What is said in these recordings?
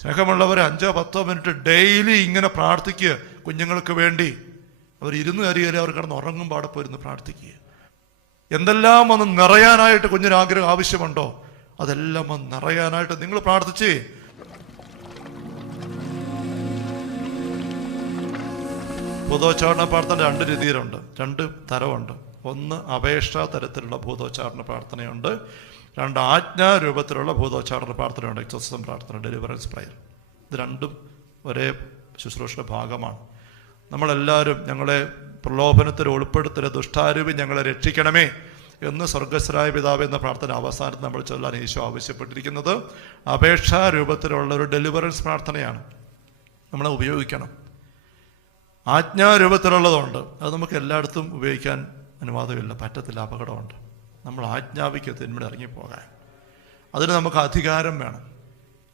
സ്നേഹമുള്ളവർ അഞ്ചോ പത്തോ minute daily ഇങ്ങനെ പ്രാർത്ഥിക്കുക. കുഞ്ഞുങ്ങൾക്ക് വേണ്ടി. അവർ ഇരുന്ന് കയറിയാലും അവർ കിടന്ന് ഉറങ്ങുമ്പോൾ അവിടെ പോയിരുന്ന് പ്രാർത്ഥിക്കുക. എന്തെല്ലാം ഒന്ന് നിറയാനായിട്ട് കുഞ്ഞിന് ആഗ്രഹം ആവശ്യമുണ്ടോ? അതെല്ലാം ഒന്ന് നിറയാനായിട്ട് നിങ്ങൾ പ്രാർത്ഥിച്ചേ. ഭൂതോച്ചാരണ പ്രാർത്ഥന രണ്ട് രീതിയിലുണ്ട്. രണ്ട് തരമുണ്ട്. ഒന്ന് അപേക്ഷാ തരത്തിലുള്ള ഭൂതോച്ചാരണ പ്രാർത്ഥനയുണ്ട്. രണ്ട് ആജ്ഞാരൂപത്തിലുള്ള ഭൂതോച്ചാരണ പ്രാർത്ഥനയുണ്ട്. എക്സസം പ്രാർത്ഥന ഡെലിവറൻസ് പ്രയർ ഇത് രണ്ടും ഒരേ ശുശ്രൂഷയുടെ ഭാഗമാണ്. നമ്മളെല്ലാവരും ഞങ്ങളെ പ്രലോഭനത്തിൽ ഉൾപ്പെടുത്തരുത് ദുഷ്ടാരൂപി ഞങ്ങളെ രക്ഷിക്കണമേ എന്ന് സ്വർഗസ്വരായ പിതാവ് എന്ന പ്രാർത്ഥന അവസാനത്ത് നമ്മൾ ചൊല്ലാൻ ഈശോ ആവശ്യപ്പെട്ടിരിക്കുന്നത്. അപേക്ഷാ രൂപത്തിലുള്ള ഒരു ഡെലിവറൻസ് പ്രാർത്ഥനയാണ്. നമ്മളെ ഉപയോഗിക്കണം. ആജ്ഞാരൂപത്തിലുള്ളതുണ്ട് അത് നമുക്ക് എല്ലായിടത്തും ഉപയോഗിക്കാൻ അനുവാദമില്ല. പറ്റത്തില്ല അപകടമുണ്ട്. നമ്മൾ ആജ്ഞാപിക്കുക തിന്മയുടെ ഇറങ്ങിപ്പോകാൻ. അതിന് നമുക്ക് അധികാരം വേണം.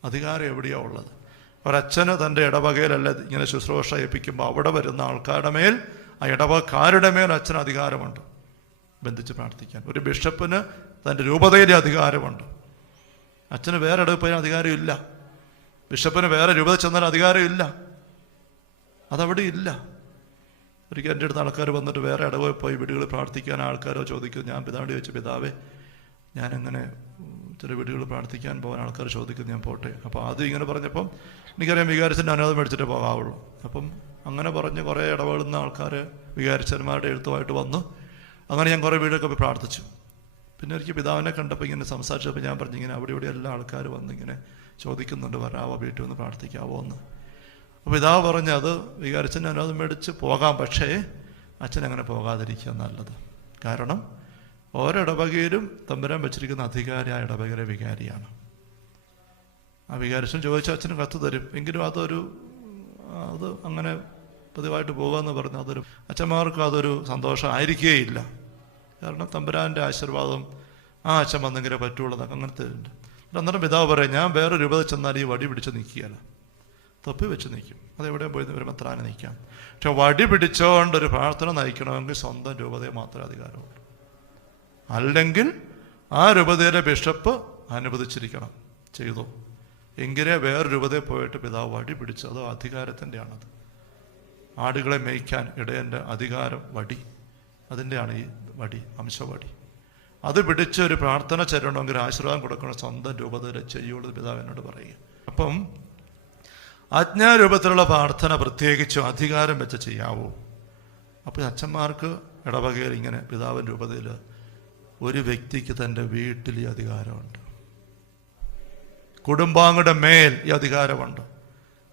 അധികാരം എവിടെയാണ് ഉള്ളത്? ഒരച്ഛന് തന്റെ ഇടവകയിലല്ല ഇങ്ങനെ ശുശ്രൂഷ ഏൽപ്പിക്കുമ്പോൾ അവിടെ വരുന്ന ആൾക്കാരുടെ മേൽ ആ ഇടവക്കാരുടെ മേൽ അച്ഛന് അധികാരമുണ്ട്. ബന്ധിച്ച് പ്രാർത്ഥിക്കാൻ. ഒരു ബിഷപ്പിന് തന്റെ രൂപതയിലെ അധികാരമുണ്ട്. അച്ഛന് വേറെ ഇടവപ്പോയി അധികാരമില്ല ബിഷപ്പിന് വേറെ രൂപത ചെന്നാൽ അധികാരമില്ല അതവിടെ ഇല്ല. ഒരിക്കൽ എന്റെ അടുത്ത് ആൾക്കാർ വന്നിട്ട് വേറെ ഇടവ പോയി വീടുകളിൽ പ്രാർത്ഥിക്കാൻ ആൾക്കാരോ ചോദിക്കും ഞാൻ പിതാവിന്റെ ചോദിച്ചു പിതാവേ ഞാനങ്ങനെ ചില വീടുകളിൽ പ്രാർത്ഥിക്കാൻ പോകാൻ ആൾക്കാർ ചോദിക്കും ഞാൻ പോട്ടെ? അപ്പോൾ ആദ്യം ഇങ്ങനെ പറഞ്ഞപ്പം എനിക്കറിയാം വികാരിച്ചന്റെ അനുവാദം മേടിച്ചിട്ടേ പോകാവുള്ളൂ. അപ്പം അങ്ങനെ പറഞ്ഞ് കുറേ ഇടപെടുന്ന ആൾക്കാർ വികാരിച്ചന്മാരുടെ എഴുത്തുമായിട്ട് വന്നു. അങ്ങനെ ഞാൻ കുറേ വീടൊക്കെ പോയി പ്രാർത്ഥിച്ചു. പിന്നെ എനിക്ക് പിതാവിനെ കണ്ടപ്പോൾ ഇങ്ങനെ സംസാരിച്ചപ്പോൾ ഞാൻ പറഞ്ഞു ഇങ്ങനെ അവിടെ ഇവിടെ എല്ലാ ആൾക്കാർ വന്നിങ്ങനെ ചോദിക്കുന്നുണ്ട് വരാവോ വീട്ടിൽ വന്ന് പ്രാർത്ഥിക്കാവോ എന്ന്. അപ്പോൾ പിതാവ് പറഞ്ഞ് അത് വികാരിച്ചൻ അനുവാദം മേടിച്ച് പോകാം. പക്ഷേ അച്ഛൻ അങ്ങനെ പോകാതിരിക്കുക നല്ലത്. കാരണം ഓരോ ഇടവകയിലും തമ്പുരാൻ വെച്ചിരിക്കുന്ന അധികാരി ആ വികാരിയാണ്. ആ വികാരിച്ചൻ ചോദിച്ച അച്ഛന് കത്ത് തരും. എങ്കിലും അതൊരു അത് അങ്ങനെ പതിവായിട്ട് പോകുമെന്ന് പറഞ്ഞ് അതൊരു അച്ഛന്മാർക്ക് അതൊരു സന്തോഷം ആയിരിക്കുകയില്ല കാരണം തമ്പുരാന്റെ ആശീർവാദം ആ അച്ഛൻ വന്നെങ്കിലേ പറ്റുള്ളൂ. അങ്ങനത്തെ ഉണ്ട് അന്നേരം പിതാവ് പറയാം ഞാൻ വേറെ രൂപത ചെന്നാൽ ഈ വടി പിടിച്ച് നിൽക്കുകയല്ല. തൊപ്പി വെച്ച് നിൽക്കും. അതെവിടെ പോയി വരുമ്പോൾ എത്രാനെ നിൽക്കാം പക്ഷെ വടി പിടിച്ചോണ്ട് ഒരു പ്രാർത്ഥന നയിക്കണമെങ്കിൽ സ്വന്തം രൂപതയെ മാത്രമേ അധികാരമുള്ളൂ. അല്ലെങ്കിൽ ആ രൂപതയുടെ ബിഷപ്പ് അനുവദിച്ചിരിക്കണം. ചെയ്തു. എങ്കിലേ വേറെ രൂപതയിൽ പോയിട്ട് പിതാവ് വടി പിടിച്ചു. അത് അധികാരത്തിന്റെയാണത്. ആടുകളെ മേയ്ക്കാൻ ഇടയന്റെ അധികാരം വടി. അതിന്റെയാണ് ഈ വടി അംശവടി അത് പിടിച്ച് ഒരു പ്രാർത്ഥന ചെല്ലണമെങ്കിൽ ആശീർവാദം കൊടുക്കണം. സ്വന്തം രൂപതയിൽ ചെയ്യുള്ളൂ പിതാവ് എന്നോട് പറയുക. അപ്പം ആജ്ഞാരൂപത്തിലുള്ള പ്രാർത്ഥന പ്രത്യേകിച്ചും അധികാരം വെച്ച് ചെയ്യാവൂ. അപ്പോൾ അച്ഛന്മാർക്ക് ഇടവകയിൽ ഇങ്ങനെ പിതാവിന്റെ രൂപതയിൽ ഒരു വ്യക്തിക്ക് തന്റെ വീട്ടിൽ ഈ അധികാരമുണ്ട്. കുടുംബാംഗങ്ങളുടെ മേൽ ഈ അധികാരമുണ്ട്.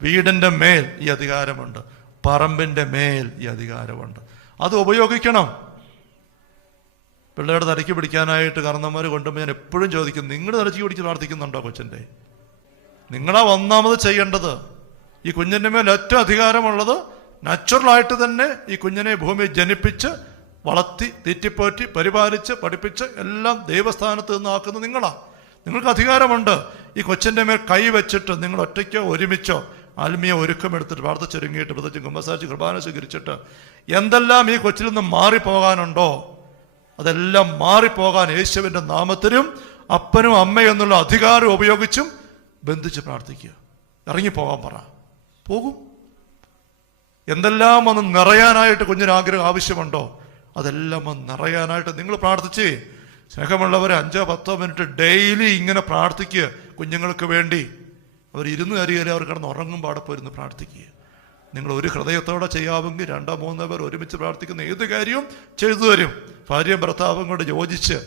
വീടിന്റെ മേൽ ഈ അധികാരമുണ്ട്. പറമ്പിന്റെ മേൽ ഈ അധികാരമുണ്ട്. അത് ഉപയോഗിക്കണം. പിള്ളേരുടെ തലയ്ക്ക് പിടിക്കാനായിട്ട് കാരണന്മാർ കൊണ്ടുമ്പോൾ ഞാൻ എപ്പോഴും ചോദിക്കും നിങ്ങളുടെ തലയ്ക്ക് പിടിച്ച് പ്രാർത്ഥിക്കുന്നുണ്ടോ കൊച്ചന്റെ? നിങ്ങളാ ഒന്നാമത് ചെയ്യേണ്ടത്. ഈ കുഞ്ഞിന്റെ മേൽ ഏറ്റവും അധികാരമുള്ളത് നാച്ചുറലായിട്ട് തന്നെ ഈ കുഞ്ഞിനെ ഭൂമിയിൽ ജനിപ്പിച്ച് വളർത്തി തീറ്റിപ്പോറ്റി പരിപാലിച്ച് പഠിപ്പിച്ച് എല്ലാം ദൈവസ്ഥാനത്ത് നിന്ന് ആക്കുന്നത് നിങ്ങളാ നിങ്ങൾക്ക് അധികാരമുണ്ട്. ഈ കൊച്ചിന്റെ മേൽ കൈ വെച്ചിട്ട് നിങ്ങൾ ഒറ്റയ്ക്കോ ഒരുമിച്ചോ ആത്മീയ ഒരുക്കം എടുത്തിട്ട് പ്രാർത്ഥിച്ചൊരുങ്ങിയിട്ട് പ്രത്യേകിച്ച് കുമ്പസാരിച്ച് കുർബാന സ്വീകരിച്ചിട്ട് എന്തെല്ലാം ഈ കൊച്ചിൽ നിന്ന് മാറിപ്പോകാനുണ്ടോ അതെല്ലാം മാറിപ്പോകാൻ യേശുവിന്റെ നാമത്തിനും അപ്പനും അമ്മയെന്നുള്ള അധികാരം ഉപയോഗിച്ചും ബന്ധിച്ച് പ്രാർത്ഥിക്കുക. ഇറങ്ങിപ്പോകാൻ പറ. പോകും. എന്തെല്ലാം അന്ന് നിറയാനായിട്ട് കുഞ്ഞിന് ആഗ്രഹം ആവശ്യമുണ്ടോ? അതെല്ലാം അന്ന് നിറയാനായിട്ട് നിങ്ങൾ പ്രാർത്ഥിച്ചേ. സ്നേഹമുള്ളവർ അഞ്ചോ പത്തോ മിനിറ്റ് ഡെയിലി ഇങ്ങനെ പ്രാർത്ഥിക്കുക കുഞ്ഞുങ്ങൾക്ക് വേണ്ടി. അവർ ഇരുന്ന് കയറിയാലും അവർ കിടന്ന് ഉറങ്ങും അവിടെ ഇരുന്ന് പ്രാർത്ഥിക്കുക നിങ്ങൾ ഒരു ഹൃദയത്തോടെ ചെയ്യാമെങ്കിൽ രണ്ടോ മൂന്നോ പേർ ഒരുമിച്ച് പ്രാർത്ഥിക്കുന്ന ഏത് കാര്യവും ചെയ്തു തരും. ഭാര്യയും ഭർത്താവും കൊണ്ട് യോജിച്ച്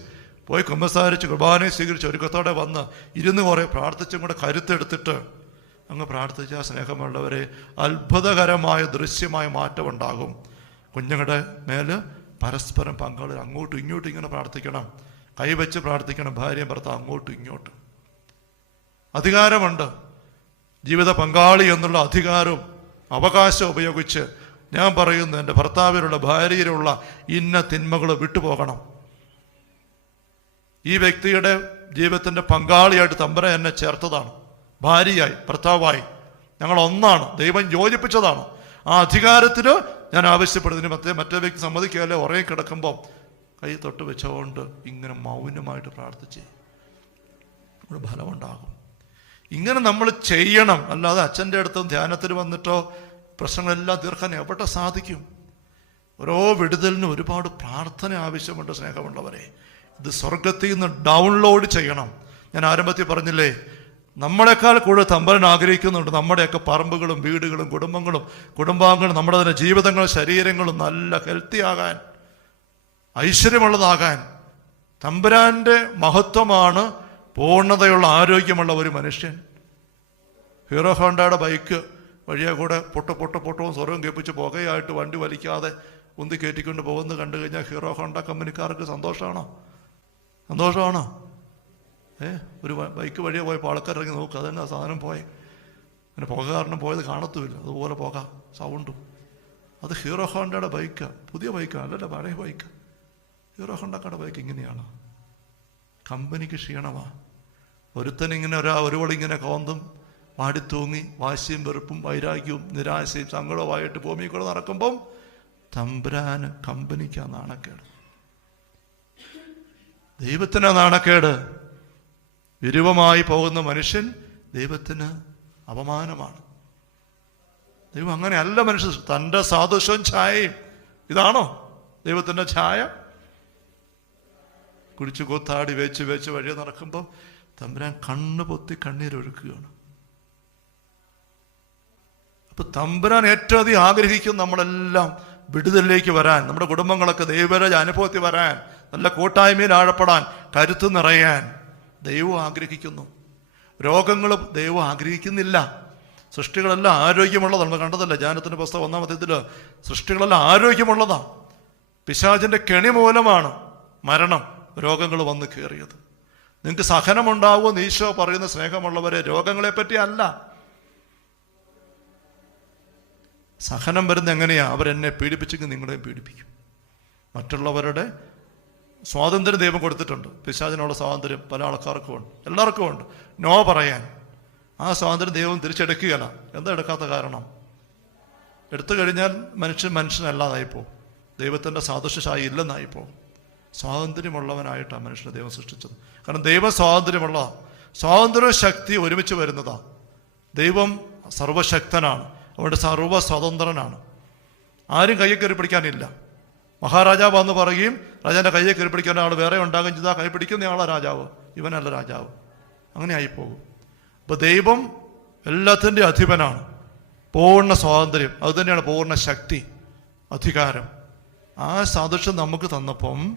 പോയി കുമ്പസാരിച്ച് കുർബാനയെ സ്വീകരിച്ച് ഒരുക്കത്തോടെ വന്ന് ഇരുന്ന് കുറേ പ്രാർത്ഥിച്ചും കൂടെ കരുത്തെടുത്തിട്ട് അങ്ങ് പ്രാർത്ഥിച്ച സ്നേഹമുള്ളവരെ അത്ഭുതകരമായ ദൃശ്യമായ മാറ്റമുണ്ടാകും. കുഞ്ഞുങ്ങളുടെ മേൽ പരസ്പരം പങ്കാളി അങ്ങോട്ടും ഇങ്ങോട്ടും ഇങ്ങനെ പ്രാർത്ഥിക്കണം. കൈവച്ച് പ്രാർത്ഥിക്കണം ഭാര്യയും ഭർത്താവ് അങ്ങോട്ടും ഇങ്ങോട്ടും. അധികാരമുണ്ട്. ജീവിത പങ്കാളി എന്നുള്ള അധികാരവും അവകാശം ഉപയോഗിച്ച് ഞാൻ പറയുന്നു എന്റെ ഭർത്താവിലുള്ള ഭാര്യയിലുള്ള ഇന്ന തിന്മകൾ വിട്ടുപോകണം. ഈ വ്യക്തിയുടെ ജീവിതത്തിന്റെ പങ്കാളിയായിട്ട് തമ്പര എന്നെ ചേർത്തതാണ്. ഭാര്യയായി ഭർത്താവായി. ഞങ്ങൾ ഒന്നാണ് ദൈവം യോജിപ്പിച്ചതാണ്. ആ അധികാരത്തിന് ഞാൻ ആവശ്യപ്പെടുന്നതിന് മറ്റേ മറ്റേ വ്യക്തി സമ്മതിക്കാതെ ഉറങ്ങി കിടക്കുമ്പോൾ കൈ തൊട്ട് വെച്ചുകൊണ്ട് ഇങ്ങനെ മൗനമായിട്ട് പ്രാർത്ഥിച്ച് നമ്മുടെ ഫലമുണ്ടാകും. ഇങ്ങനെ നമ്മൾ ചെയ്യണം. അല്ലാതെ അച്ഛന്റെ അടുത്തും ധ്യാനത്തിന് വന്നിട്ടോ പ്രശ്നങ്ങളെല്ലാം തീർക്കാൻ എവിടെ സാധിക്കും? ഓരോ വിടുതലിനും ഒരുപാട് പ്രാർത്ഥന ആവശ്യമുണ്ട് സ്നേഹമുള്ളവരെ. ഇത് സ്വർഗത്തിൽ നിന്ന് ഡൗൺലോഡ് ചെയ്യണം. ഞാൻ ആരംഭത്തിൽ പറഞ്ഞില്ലേ? നമ്മളെക്കാൾ കൂടുതൽ തമ്പരൻ ആഗ്രഹിക്കുന്നുണ്ട്. നമ്മുടെയൊക്കെ പറമ്പുകളും വീടുകളും കുടുംബങ്ങളും കുടുംബാംഗങ്ങളും നമ്മുടെ തന്നെ ജീവിതങ്ങളും ശരീരങ്ങളും നല്ല ഹെൽത്തി ആകാൻ ഐശ്വര്യമുള്ളതാകാൻ തമ്പുരാന്റെ മഹത്വമാണ് പൂർണതയുള്ള ആരോഗ്യമുള്ള ഒരു മനുഷ്യൻ. ഹീറോ ഹോണ്ടയുടെ ബൈക്ക് വഴിയെ കൂടെ പൊട്ട പൊട്ട പൊട്ടവും സ്വർഗം കേൾപ്പിച്ച് പുകയായിട്ട് വണ്ടി വലിക്കാതെ ഉന്തി കയറ്റിക്കൊണ്ട് പോകുന്നത് കണ്ടു കഴിഞ്ഞാൽ ഹീറോ ഹോണ്ട കമ്പനിക്കാർക്ക് സന്തോഷമാണോ? സന്തോഷമാണോ? ഏ ഒരു ബൈക്ക് വഴിയെ പോയപ്പോൾ ആൾക്കാരിറങ്ങി നോക്കുക അതന്നെ ആ സാധനം പോയെ. പിന്നെ പുക കാരണം പോയത് കാണത്തുമില്ല അതുപോലെ പുക സൗണ്ടും. അത് ഹീറോ ഹോണ്ടയുടെ ബൈക്കാണ് പുതിയ ബൈക്കാണ് അല്ലല്ല പഴയ ബൈക്ക്. ഹീറോ ഹോണ്ടക്കാരുടെ ബൈക്ക് ഇങ്ങനെയാണ്. കമ്പനിക്ക് ക്ഷീണമാണ് ഒരുത്തനിങ്ങനെ ഒരാ ഒരുവളിങ്ങനെ കോന്തും വാടിത്തൂങ്ങി വാശിയും വെറുപ്പും വൈരാഗ്യവും നിരാശയും സങ്കടവുമായിട്ട് ഭൂമി കൂടെ നടക്കുമ്പം തമ്പുരാന് കമ്പനിക്കാ നാണക്കേട്. ദൈവത്തിന് നാണക്കേട്. വിരുവമായി പോകുന്ന മനുഷ്യൻ ദൈവത്തിന് അപമാനമാണ്. ദൈവം അങ്ങനെയല്ല മനുഷ്യൻ. തന്റെ സാദൃശ്യവും ഛായയും. ഇതാണോ ദൈവത്തിന്റെ ഛായ? കുടിച്ചു കൊത്താടി വേച്ച് വേച്ച് വഴി നടക്കുമ്പോൾ തമ്പുരാൻ കണ്ണ് പൊത്തി കണ്ണീരൊഴുക്കുകയാണ് അപ്പൊ തമ്പുരാൻ ഏറ്റവും അധികം ആഗ്രഹിക്കും നമ്മളെല്ലാം വിടുതലിലേക്ക് വരാൻ നമ്മുടെ കുടുംബങ്ങളൊക്കെ ദൈവരാജ അനുഭവത്തിൽ വരാൻ നല്ല കൂട്ടായ്മയിൽ ആഴപ്പെടാൻ കരുത്ത് നിറയാൻ. ദൈവം ആഗ്രഹിക്കുന്നു. രോഗങ്ങളും ദൈവം ആഗ്രഹിക്കുന്നില്ല. സൃഷ്ടികളെല്ലാം ആരോഗ്യമുള്ളതാണ്. നമ്മൾ കണ്ടതല്ല ജാനത്തിന്റെ പുസ്തകം ഒന്നാം അധ്യത്തിൽ സൃഷ്ടികളെല്ലാം ആരോഗ്യമുള്ളതാണ് പിശാചിന്റെ കെണി മൂലമാണ് മരണം രോഗങ്ങൾ വന്ന് കയറിയത്. നിങ്ങൾക്ക് സഹനമുണ്ടാവുമെന്ന് ഈശോ പറയുന്ന സ്നേഹമുള്ളവരെ രോഗങ്ങളെപ്പറ്റി അല്ല. സഹനം വരുന്ന എങ്ങനെയാ? അവരെന്നെ പീഡിപ്പിച്ചെങ്കിൽ നിങ്ങളെയും പീഡിപ്പിക്കും. മറ്റുള്ളവരുടെ സ്വാതന്ത്ര്യം ദൈവം കൊടുത്തിട്ടുണ്ട്. പിശാചിനുള്ള സ്വാതന്ത്ര്യം പല ആൾക്കാർക്കും ഉണ്ട്. എല്ലാവർക്കും ഉണ്ട്. നോ പറയാൻ. ആ സ്വാതന്ത്ര്യം ദൈവം തിരിച്ചെടുക്കുകയല്ല എന്താ എടുക്കാത്ത കാരണം? എടുത്തു കഴിഞ്ഞാൽ മനുഷ്യൻ മനുഷ്യനല്ലാതായിപ്പോ ദൈവത്തിന്റെ സാദൃശ്യശായി ഇല്ലെന്നായിപ്പോ സ്വാതന്ത്ര്യമുള്ളവനായിട്ടാണ് മനുഷ്യനെ ദൈവം സൃഷ്ടിച്ചത്. കാരണം ദൈവം സ്വാതന്ത്ര്യമുള്ള സ്വാതന്ത്ര്യ ശക്തി ഒരുമിച്ച് വരുന്നതാ. ദൈവം സർവശക്തനാണ് അവരുടെ സർവസ്വതന്ത്രനാണ്. ആരും കയ്യിൽ കയറി പിടിക്കാനില്ല. മഹാരാജാവ് എന്ന് പറയുകയും രാജാവിന്റെ കയ്യെ കയറി പിടിക്കാൻ ആൾ വേറെ ഉണ്ടാകുകയും ചെയ്താൽ കൈ പിടിക്കുന്ന ആളാ രാജാവ് ഇവനല്ല രാജാവ്. അങ്ങനെ ആയിപ്പോകും അപ്പോൾ ദൈവം എല്ലാത്തിന്റെ അധിപനാണ്. പൂർണ സ്വാതന്ത്ര്യം അതുതന്നെയാണ് പൂർണ ശക്തി അധികാരം. ആ സാദൃശ്യം നമുക്ക് തന്നപ്പം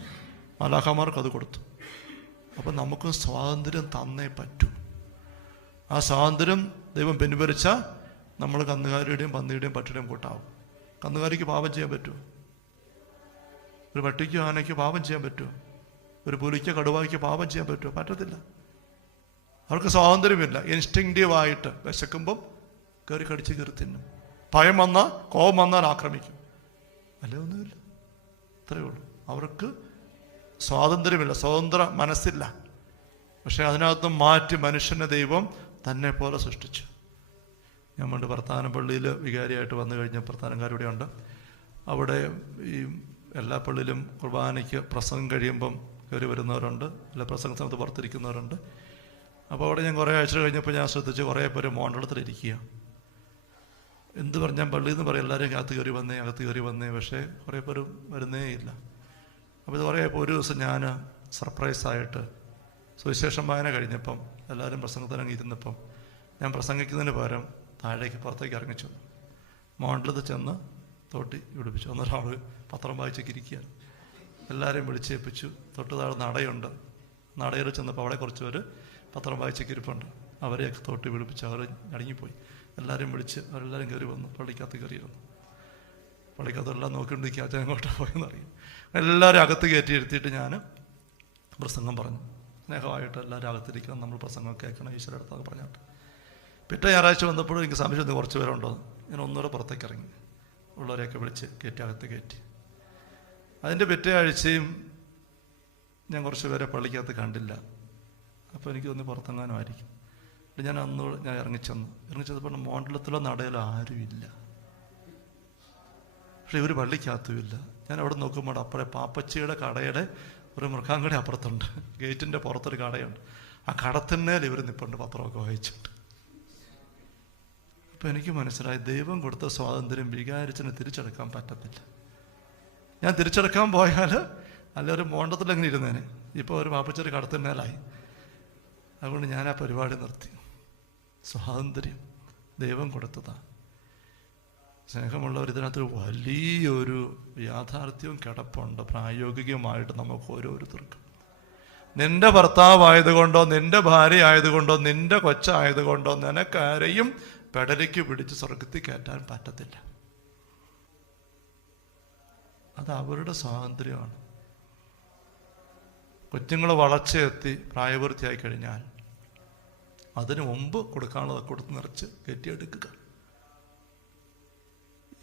മലാഹമാർക്ക് അത് കൊടുത്തു. അപ്പം നമുക്ക് സ്വാതന്ത്ര്യം തന്നേ പറ്റൂ. ആ സ്വാതന്ത്ര്യം ദൈവം പിൻവലിച്ച നമ്മൾ കന്നുകാലിയുടെയും പന്നിയുടെയും പട്ടിയുടെയും കൂട്ടാവും. കന്നുകാലിക്ക് പാപം ചെയ്യാൻ പറ്റുമോ ഒരു പട്ടിക്ക് ആനയ്ക്ക് പാപം ചെയ്യാൻ പറ്റുമോ? ഒരു പുലിക്ക് കടുവായ്ക്കോ പാപം ചെയ്യാൻ പറ്റുമോ? പറ്റത്തില്ല. അവർക്ക് സ്വാതന്ത്ര്യമില്ല. ഇൻസ്റ്റിങ്റ്റീവായിട്ട് വിശക്കുമ്പം കയറി കടിച്ച് കയറി തിന്നും. ഭയം വന്നാൽ കോപം വന്നാൽ ആക്രമിക്കും. അല്ലേ ഒന്നുമില്ല. അത്രയേ ഉള്ളൂ. അവർക്ക് സ്വാതന്ത്ര്യമില്ല. സ്വതന്ത്ര മനസ്സില്ല. പക്ഷെ അതിനകത്ത് മാറ്റി മനുഷ്യനെ ദൈവം തന്നെ പോലെ സൃഷ്ടിച്ചു. ഞാൻ പണ്ട് വർത്താനം പള്ളിയിൽ വികാരിയായിട്ട് വന്നു കഴിഞ്ഞ പ്രധാനക്കാരിവിടെ ഉണ്ട് അവിടെ ഈ എല്ലാ പള്ളിയിലും കുർബാനയ്ക്ക് പ്രസംഗം കഴിയുമ്പം കയറി വരുന്നവരുണ്ട് എല്ലാ പ്രസംഗ സമയത്ത് പുറത്തിരിക്കുന്നവരുണ്ട്. അപ്പോൾ അവിടെ ഞാൻ കുറേ ആഴ്ച കഴിഞ്ഞപ്പോൾ ഞാൻ ശ്രദ്ധിച്ച് കുറേ പേര് മോണ്ടളത്തിലിരിക്കുക എന്ത് പറഞ്ഞാൽ പള്ളിയിൽ നിന്ന് പറയും എല്ലാവരും അകത്ത് കയറി വന്നേ അകത്ത് കയറി വന്നേ പക്ഷേ കുറേ പേരും വരുന്നേ ഇല്ല. അപ്പോൾ ഇത് കുറേ ഒരു ദിവസം ഞാൻ സർപ്രൈസായിട്ട് സുവിശേഷം വായന കഴിഞ്ഞപ്പം എല്ലാവരും പ്രസംഗത്തിനങ്ങ് ഇരുന്നപ്പം ഞാൻ പ്രസംഗിക്കുന്നതിന് പകരം താഴേക്ക് പുറത്തേക്ക് ഇറങ്ങിച്ചു മോണ്ടലത്ത് ചെന്ന് തോട്ടി വിളിപ്പിച്ചു അന്നൊരാൾ പത്രം വായിച്ചൊക്കെ എല്ലാവരെയും വിളിച്ചേൽപ്പിച്ചു. തൊട്ട് താഴെ നടയുണ്ട്. നടയിൽ ചെന്നപ്പോൾ അവിടെ കുറച്ച് പേര് പത്രം വായിച്ചൊക്കെ അവരെയൊക്കെ തോട്ടി വിളിപ്പിച്ച് അവർ അടങ്ങിപ്പോയി. എല്ലാവരെയും വിളിച്ച് അവരെല്ലാവരും കയറി വന്നു. പള്ളിക്കകത്ത് കയറിയിരുന്നു. പള്ളിക്കകത്തെല്ലാം നോക്കിക്കൊണ്ടിരിക്കുക. അച്ഛൻ പോയെന്ന് പോയെന്നറിയും എല്ലാവരും അകത്ത് കയറ്റി ഇരുത്തിയിട്ട് ഞാൻ പ്രസംഗം പറഞ്ഞു. സ്നേഹമായിട്ട് എല്ലാവരും അകത്തിരിക്കണം. നമ്മൾ പ്രസംഗം കേൾക്കണം. ഈശ്വരടുത്തൊക്കെ പറഞ്ഞിട്ട്. പിറ്റേ ഞായറാഴ്ച വന്നപ്പോഴും എനിക്ക് സംശയം കുറച്ച് പേരുണ്ടോ ഞാൻ ഒന്നുകൂടെ പുറത്തേക്ക് ഇറങ്ങി. ഉള്ളവരെയൊക്കെ വിളിച്ച് കയറ്റി അകത്ത് കയറ്റി. അതിന്റെ പിറ്റേ ആഴ്ചയും ഞാൻ കുറച്ച് പേരെ പള്ളിക്കകത്ത് കണ്ടില്ല. അപ്പോൾ എനിക്ക് തോന്നി പുറത്തെങ്ങാനുമായിരിക്കും. അപ്പം ഞാൻ അന്ന് ഞാൻ ഇറങ്ങിച്ചെന്നു. ഇറങ്ങിച്ചെന്നപ്പോൾ മോണ്ടലത്തിലോ നടയിലോ ആരുമില്ല. പക്ഷെ ഇവർ പള്ളിക്കകത്തുമില്ല ഞാൻ അവിടെ നോക്കുമ്പോൾ അപ്പുറേ പാപ്പച്ചിയുടെ കടയുടെ ഒരു മൃഗാങ്കടി അപ്പുറത്തുണ്ട്. ഗേറ്റിന്റെ പുറത്തൊരു കടയുണ്ട്. ആ കടത്തിന്മേൽ ഇവർ നിൽപ്പുണ്ട് പത്രമൊക്കെ വായിച്ചിട്ട്. ഇപ്പം എനിക്ക് മനസ്സിലായി ദൈവം കൊടുത്ത സ്വാതന്ത്ര്യം വികാരിച്ചിന് തിരിച്ചെടുക്കാൻ പറ്റത്തില്ല. ഞാൻ തിരിച്ചെടുക്കാൻ പോയാൽ അല്ല ഒരു മോണ്ടത്തിലങ്ങനെ ഇരുന്നേനെ. ഇപ്പോൾ ഒരു പാപ്പച്ചൊരു കടത്തിന്മേലായി. അതുകൊണ്ട് ഞാൻ ആ പരിപാടി നിർത്തി. സ്വാതന്ത്ര്യം ദൈവം കൊടുത്തതാണ് സ്നേഹമുള്ളവർ ഇതിനകത്ത് വലിയൊരു യാഥാർത്ഥ്യവും കിടപ്പുണ്ട്. പ്രായോഗികമായിട്ട് നമുക്ക് ഓരോരുത്തർക്കും. നിന്റെ ഭർത്താവായതുകൊണ്ടോ നിന്റെ ഭാര്യ ആയതുകൊണ്ടോ നിന്റെ കൊച്ചായതുകൊണ്ടോ നിനക്കാരെയും പെടലിക്ക് പിടിച്ച് സ്വർഗത്തിൽ കയറ്റാൻ പറ്റത്തില്ല. അത് അവരുടെ സ്വാതന്ത്ര്യമാണ്. കുഞ്ഞുങ്ങൾ വളർച്ചയെത്തി പ്രായപൂർത്തിയായി കഴിഞ്ഞാൽ അതിനു മുമ്പ് കൊടുക്കാനുള്ളത് കൊടുത്ത് നിറച്ച് കെട്ടിയെടുക്കുക.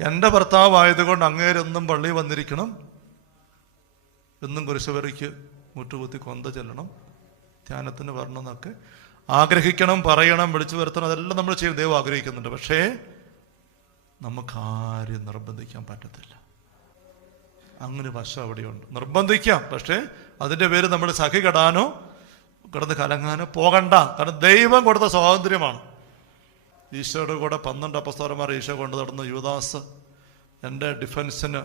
എന്റെ ഭർത്താവായതുകൊണ്ട് അങ്ങേരെന്നും പള്ളി വന്നിരിക്കണം. എന്നും കുരിശുവരയ്ക്ക് മുട്ടുകുത്തി കൊന്ത ചെല്ലണം. ധ്യാനത്തിന് വരണം എന്നൊക്കെ ആഗ്രഹിക്കണം പറയണം വിളിച്ചു വരുത്തണം അതെല്ലാം നമ്മൾ ചെയ്യും. ദൈവം ആഗ്രഹിക്കുന്നുണ്ട്. പക്ഷേ നമുക്ക് നമുക്കാരും നിർബന്ധിക്കാൻ പറ്റത്തില്ല. അങ്ങനെ വശം അവിടെയുണ്ട്. നിർബന്ധിക്കാം പക്ഷേ അതിന്റെ പേര് നമ്മൾ സഖി കെടാനോ കിടന്ന് കലങ്ങാനോ പോകണ്ട. കാരണം ദൈവം കൊടുത്ത സ്വാതന്ത്ര്യമാണ്. ഈശോയുടെ കൂടെ പന്ത്രണ്ട് അപ്പസ്തോലന്മാർ ഈശോ കൊണ്ടു നടന്ന യുവദാസ് എന്റെ ഡിഫൻസിന്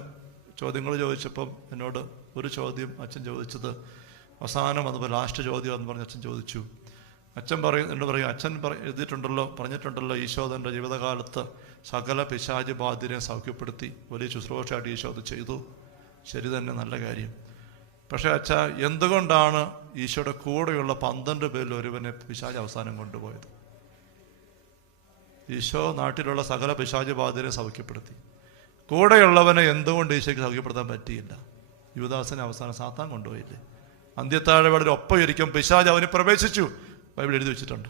ചോദ്യങ്ങൾ ചോദിച്ചപ്പം എന്നോട് ഒരു ചോദ്യം അച്ഛൻ ചോദിച്ചത്. അവസാനം അതുപോലെ ലാസ്റ്റ് ചോദ്യം എന്ന് പറഞ്ഞ് അച്ഛൻ ചോദിച്ചു. അച്ഛൻ പറയും എന്നോട് പറയും അച്ഛൻ എഴുതിയിട്ടുണ്ടല്ലോ പറഞ്ഞിട്ടുണ്ടല്ലോ ഈശോ തന്റെ ജീവിതകാലത്ത് സകല പിശാജ് ബാധ്യനെ സൗഖ്യപ്പെടുത്തി വലിയ ശുശ്രൂഷയായിട്ട് ഈശോ അത് ചെയ്തു. ശരി തന്നെ നല്ല കാര്യം. പക്ഷേ അച്ഛ എന്തുകൊണ്ടാണ് ഈശോയുടെ കൂടെയുള്ള പന്ത്രണ്ട് പേരിൽ ഒരുവനെ പിശാജ് അവസാനം കൊണ്ടുപോയത്? ഈശോ നാട്ടിലുള്ള സകല പിശാജ് ബാധ്യനെ സൗഖ്യപ്പെടുത്തി. കൂടെയുള്ളവനെ എന്തുകൊണ്ട് ഈശോയ്ക്ക് സൗഖ്യപ്പെടുത്താൻ പറ്റിയില്ല? യുവദാസനെ അവസാനം സാത്താൻ കൊണ്ടുപോയില്ലേ? അന്ത്യത്താഴവേളയിൽ ഒപ്പം ഇരിക്കും പിശാജ് അവന് പ്രവേശിച്ചു. ബൈബിൾ എഴുതി വെച്ചിട്ടുണ്ട്.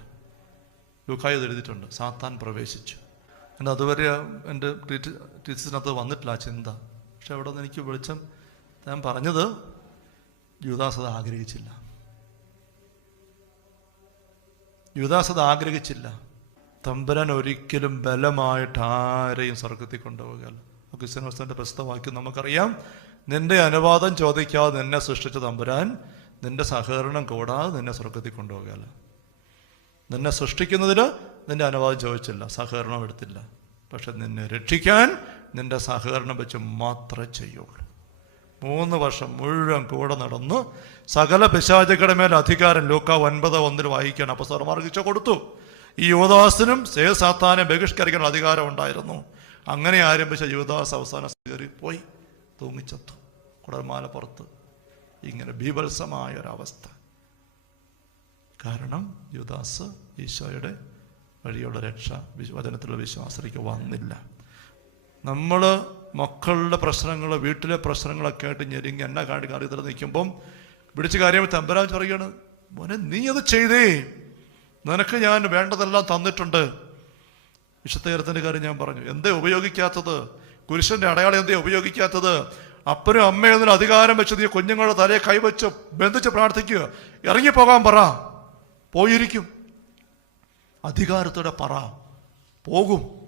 ലൂക്കായി അത് എഴുതിയിട്ടുണ്ട്. സാത്താൻ പ്രവേശിച്ചു. എന്റെ അതുവരെ എന്റെ ടീച്ചേഴ്സിനകത്ത് വന്നിട്ടില്ല ആ ചിന്ത. പക്ഷെ അവിടെ നിന്ന് എനിക്ക് വെളിച്ചം ഞാൻ പറഞ്ഞത് യുവദാസ് അത് ആഗ്രഹിച്ചില്ല. യുവദാസ് അത് ആഗ്രഹിച്ചില്ല. തമ്പുരാൻ ഒരിക്കലും ബലമായിട്ട് ആരെയും സ്വർഗത്തിൽ കൊണ്ടുപോകുകയല്ല ക്രിസ്ത്യനോസ്തന്റെ പ്രസ്തവാക്യം നമുക്കറിയാം. നിന്റെ അനുവാദം ചോദിക്കാതെ നിന്നെ സൃഷ്ടിച്ച തമ്പുരാൻ നിന്റെ സഹകരണം കൂടാതെ നിന്നെ സ്വർഗത്തിൽ കൊണ്ടുപോകുകയല്ല നിന്നെ സൃഷ്ടിക്കുന്നതിൽ നിന്റെ അനുവാദം ചോദിച്ചില്ല സഹകരണം എടുത്തില്ല. പക്ഷെ നിന്നെ രക്ഷിക്കാൻ നിന്റെ സഹകരണം വെച്ച് മാത്രമേ ചെയ്യുള്ളൂ. മൂന്ന് വർഷം മുഴുവൻ കൂടെ നടന്നു സകല പിശാചുകളുടെ മേൽ അധികാരം ലൂക്ക ഒൻപത് ഒന്നിൽ വായിക്കാൻ അപ്പോൾ സർമാർഗിച്ച കൊടുത്തു. ഈ യുവദാസിനും സേ സാത്താനെ ബഹിഷ്കരിക്കാനുള്ള അധികാരം ഉണ്ടായിരുന്നു. അങ്ങനെ ആരംഭിച്ച യുവദാസ് അവസാനം കയറി പോയി തൂങ്ങിച്ചത്തു കുടൽമാല പുറത്ത്. ഇങ്ങനെ ബീഭത്സമായ ഒരവസ്ഥ. കാരണം യുദാസ് ഈശോയുടെ വഴിയുള്ള രക്ഷ വചനത്തിലുള്ള വിശ്വാസത്തിലേക്ക് വന്നില്ല. നമ്മൾ മക്കളുടെ പ്രശ്നങ്ങൾ വീട്ടിലെ പ്രശ്നങ്ങളൊക്കെ ആയിട്ട് ഞെരുങ്ങി എന്നെ കാട്ടി കാര്യത്തിൽ നിൽക്കുമ്പം പിടിച്ച് കാര്യം തമ്പരാൻ പറയുകയാണ് മോനെ നീ അത് ചെയ്തേ. നിനക്ക് ഞാൻ വേണ്ടതെല്ലാം തന്നിട്ടുണ്ട്. വിശുദ്ധേരത്തിന്റെ കാര്യം ഞാൻ പറഞ്ഞു. എന്തേ ഉപയോഗിക്കാത്തത്? കുരിശന്റെ അടയാളം എന്തേ ഉപയോഗിക്കാത്തത്? അപ്പനും അമ്മയും അതിന് അധികാരം വെച്ച് നീ കുഞ്ഞുങ്ങളുടെ തലയെ കൈവച്ച് ബന്ധിച്ച് പ്രാർത്ഥിക്കുക ഇറങ്ങിപ്പോകാൻ പറ. പോയിരിക്കും. അധികാരത്തോടെ പറ. പോകും.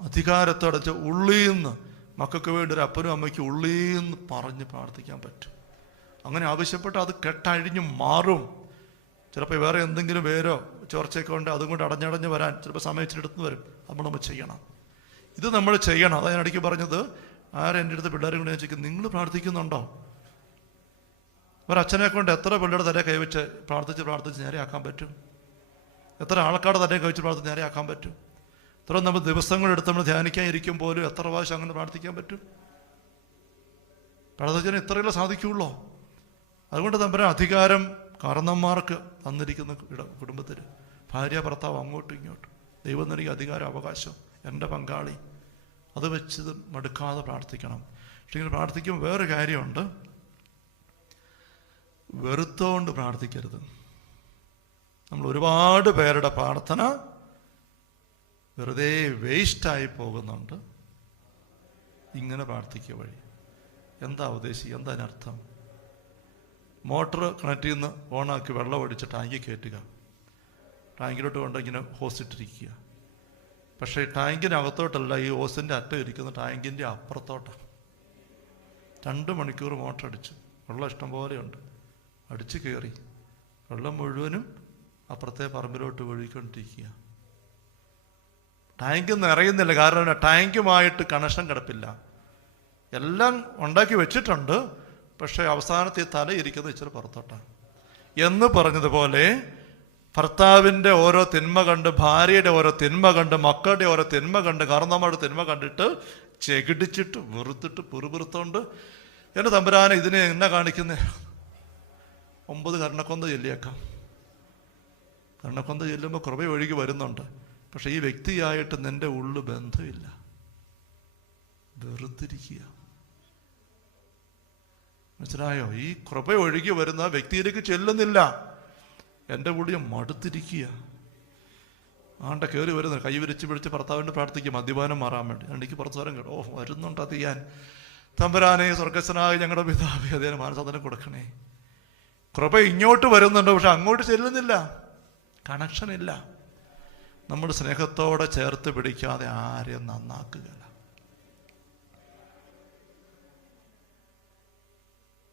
അധികാരത്തോടെ ഉള്ളിന്ന് മക്കൾക്ക് വേണ്ടി ഒരു അപ്പനും അമ്മയ്ക്ക് ഉള്ളീന്ന് പറഞ്ഞ് പ്രാർത്ഥിക്കാൻ പറ്റും. അങ്ങനെ ആവശ്യപ്പെട്ട് അത് കെട്ടഴിഞ്ഞ് മാറും. ചിലപ്പോൾ വേറെ എന്തെങ്കിലും വേരോ ചോർച്ചയൊക്കെ ഉണ്ട് അതും കൊണ്ട് അടഞ്ഞടഞ്ഞ് വരാൻ ചിലപ്പോൾ സമയത്തിനെടുത്ത് വരും. നമ്മൾ നമ്മൾ ചെയ്യണം. ഇത് നമ്മൾ ചെയ്യണം. അതാ ഞാൻ ഇടയ്ക്ക് പറഞ്ഞത് ആരെന്റെ അടുത്ത് പിള്ളേരും കൊണ്ട് ഞാൻ ചോദിക്കും നിങ്ങൾ പ്രാർത്ഥിക്കുന്നുണ്ടോ? ഒരച്ഛനെ കൊണ്ട് എത്ര പിള്ളേരുടെ തലയെ കൈവച്ച് പ്രാർത്ഥിച്ച് പ്രാർത്ഥിച്ച് നേരെയാക്കാൻ പറ്റും? എത്ര ആൾക്കാരുടെ തലയെ കൈവച്ച് പ്രാർത്ഥിച്ച് നേരെയാക്കാൻ പറ്റും? എത്ര നമ്മൾ ദിവസങ്ങളെടുത്ത് നമ്മൾ ധ്യാനിക്കാൻ ഇരിക്കും പോലും എത്ര പ്രാവശ്യം അങ്ങനെ പ്രാർത്ഥിക്കാൻ പറ്റും? പ്രാർത്ഥിച്ചതിന് ഇത്രയല്ലേ സാധിക്കുള്ളൂ. അതുകൊണ്ട് നമ്മുടെ അധികാരം കാരണന്മാർക്ക് തന്നിരിക്കുന്ന കുടുംബത്തിൽ ഭാര്യ ഭർത്താവ് അങ്ങോട്ടും ഇങ്ങോട്ടും. ദൈവം നൽകിയ അധികാര അവകാശം എന്റെ പങ്കാളി. അത് വെച്ച് ഇത് മടുക്കാതെ പ്രാർത്ഥിക്കണം. പക്ഷേ പ്രാർത്ഥിക്കുമ്പോൾ വേറൊരു കാര്യമുണ്ട്. വെറുത്തോണ്ട് പ്രാർത്ഥിക്കരുത്. നമ്മൾ ഒരുപാട് പേരുടെ പ്രാർത്ഥന വെറുതെ വേസ്റ്റായി പോകുന്നുണ്ട്. ഇങ്ങനെ പ്രാർത്ഥിക്കുക വഴി. എന്താ ഉദ്ദേശിക്കുക? എന്താ അതിനർത്ഥം? മോട്ടർ കണക്ട് ചെയ്യുന്ന ഓണാക്കി വെള്ളം ഒഴിച്ച് ടാങ്കിൽ കയറ്റുക. ടാങ്കിലോട്ട് കൊണ്ട് ഇങ്ങനെ ഹോസ് ഇട്ടിരിക്കുക. പക്ഷേ ടാങ്കിനകത്തോട്ടല്ല ഈ ഹോസിന്റെ അറ്റം ഇരിക്കുന്ന ടാങ്കിന്റെ അപ്പുറത്തോട്ടാണ് രണ്ട് മണിക്കൂർ മോട്ടർ അടിച്ചു വെള്ളം ഇഷ്ടം പോലെയുണ്ട് അടിച്ച് കയറി. വെള്ളം മുഴുവനും അപ്പുറത്തെ പറമ്പിലോട്ട് ഒഴുകിക്കൊണ്ടിരിക്കുക ടാങ്ക് നിറയുന്നില്ല കാരണം? ടാങ്കുമായിട്ട് കണക്ഷൻ കിടപ്പില്ല. എല്ലാം ഉണ്ടാക്കി വെച്ചിട്ടുണ്ട്. പക്ഷേ അവസാനത്തെ തല ഇരിക്കുന്നത് ഇച്ചിരി പുറത്തോട്ടാണ് എന്ന് പറഞ്ഞതുപോലെ ഭർത്താവിന്റെ ഓരോ തിന്മ കണ്ട് ഭാര്യയുടെ ഓരോ തിന്മ കണ്ട് മക്കളുടെ ഓരോ തിന്മ കണ്ട് കാരണന്മാരുടെ തിന്മ കണ്ടിട്ട് ചെകിടിച്ചിട്ട് വെറുത്തിട്ട് പിറുപിറുത്തോണ്ട് എന്റെ തമ്പുരാനെ ഇതിനെ എന്നാ കാണിക്കുന്നേ? ഒമ്പത് കർണക്കൊന്ത ചൊല്ലിയേക്കാം. കർണക്കൊന്ത ചൊല്ലുമ്പോൾ കുറവേ ഒഴുകി വരുന്നുണ്ട്. പക്ഷെ ഈ വ്യക്തിയായിട്ട് നിന്റെ ഉള്ളു ബന്ധമില്ല. വെറുതിരിക്കുക. മനസ്സിലായോ? ഈ കൃപ ഒഴുകി വരുന്ന വ്യക്തിയിലേക്ക് ചെല്ലുന്നില്ല. എന്റെ ഉള്ളിൽ മടുത്തിരിക്കുക. ആണ്ട കയറി വരുന്നു കൈ വിരിച്ച് പിടിച്ച് ഭർത്താവിന്റെ പ്രാർത്ഥിക്കും. മദ്യപാനം മാറാൻ വേണ്ടി. എനിക്ക് പുറത്തു വരം കേട്ടോ ഓ വരുന്നുണ്ടാ അത് തമ്പരാനേ തമ്പുരാനെ സ്വർഗസ്വനായ ഞങ്ങളുടെ പിതാവേ അതിന് മാനസാന്തരം കൊടുക്കണേ. കൃപ ഇങ്ങോട്ട് വരുന്നുണ്ട് പക്ഷെ അങ്ങോട്ട് ചെല്ലുന്നില്ല. കണക്ഷൻ ഇല്ല. നമ്മൾ സ്നേഹത്തോടെ ചേർത്ത് പിടിക്കാതെ ആരെയും നന്നാക്കുക